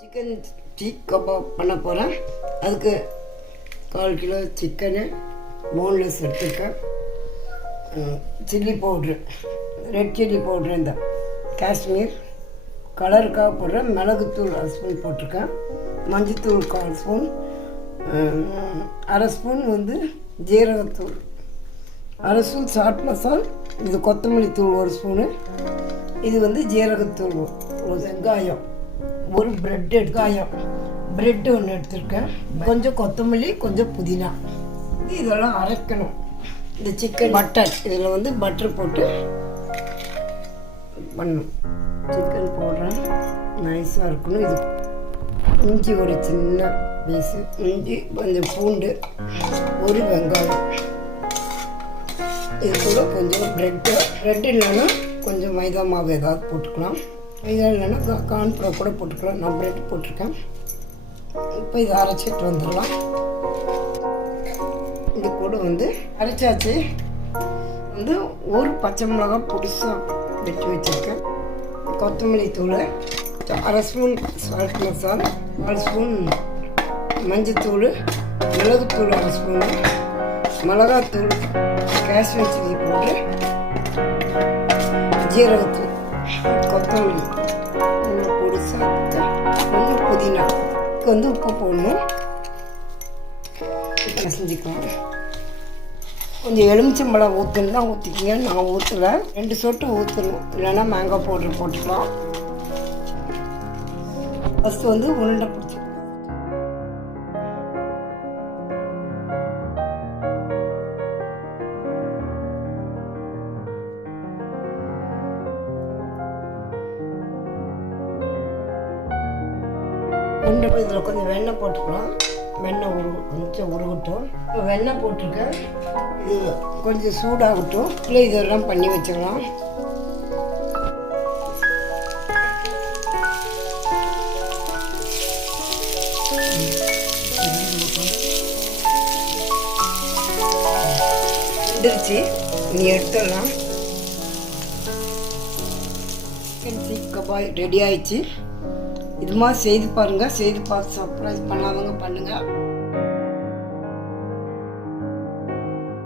Chicken seek kebab பண்ண போகிறேன். அதுக்கு 1/4 கிலோ சிக்கனு போன்லெஸ் எடுத்துருக்கேன். Chilli powder, red chilli powder, இந்த காஷ்மீர் கலருக்காக போடுறேன். மிளகுத்தூள் 1 ஸ்பூன் போட்டிருக்கேன். மஞ்சத்தூள் 1/4 ஸ்பூன், 1/2 ஸ்பூன் ஜீரகத்தூள், 1/2 ஸ்பூன் சாட் மசால், இது கொத்தமல்லி தூள் 1 ஸ்பூனு, இது ஜீரகத்தூள், ஒரு வெங்காயம், ஒரு பிரெட் ஒன்று எடுத்துருக்கேன், கொஞ்சம் கொத்தமல்லி, கொஞ்சம் புதினா. இதெல்லாம் அரைக்கணும். இந்த சிக்கன் பட்டர், இதில் பட்டர் போட்டு பண்ணணும். சிக்கன் போடுறேன், நைஸாக இருக்கணும். இது இஞ்சி ஒரு சின்ன பீஸு இஞ்சி, கொஞ்சம் பூண்டு, ஒரு வெங்காயம், இது கூட கொஞ்சம் ப்ரெட் இல்லைன்னா கொஞ்சம் மைதா மாவு ஏதாவது போட்டுக்கலாம். மைதா இல்லைன்னா கார்ன்ஃப்ளவர் கூட போட்டுக்கலாம். நான் ப்ரெட் போட்டிருக்கேன். இப்போ இதை அரைச்சிட்டு வந்துடலாம். இது கூட அரைச்சாச்சு. ஒரு பச்சை மிளகாய் பொடிசாக வெட்டி வச்சுருக்கேன். கொத்தமல்லி தூள், 1/2 ஸ்பூன் சால்ட் மசால், 1 ஸ்பூன் மஞ்சத்தூள், மிளகுத்தூள் 1 ஸ்பூனு, மிளகாத்தூள், காஷ்மீர் சில்லி பவுடர், ஜீரகத்தூள், கொத்தமல்லி பொடிசாக, கொஞ்சம் புதினா, உப்பு போடணும். செஞ்சுக்கலாம். கொஞ்சம் எலுமிச்சம்பழம் ஊற்றணுன்னா ஊற்றிக்கிங்க. நான் ஊற்றலை, 2 சொட்டு ஊற்றணும், இல்லைன்னா மேங்காய் பவுடர் போட்டுக்கலாம். ஃபஸ்ட்டு உருண்டை பிடிச்சி இதில் கொஞ்சம் வெண்ணெய் போட்டுக்கலாம். வெண்ணெய் கொஞ்சம் உருகட்டும். இப்போ வெண்ணெய் போட்டிருக்கேன். இது கொஞ்சம் சூடாகட்டும். இல்லை இதெல்லாம் பண்ணி வச்சுக்கலாம். வந்துருச்சு, நீ எடுத்துடலாம். சிக்கன் சீக் கபாப் ரெடி ஆயிடுச்சு. இது மாதிரி செய்து பாருங்கள். செய்து பார்த்து சர்ப்ரைஸ் பண்ணாதவங்க பண்ணுங்கள்.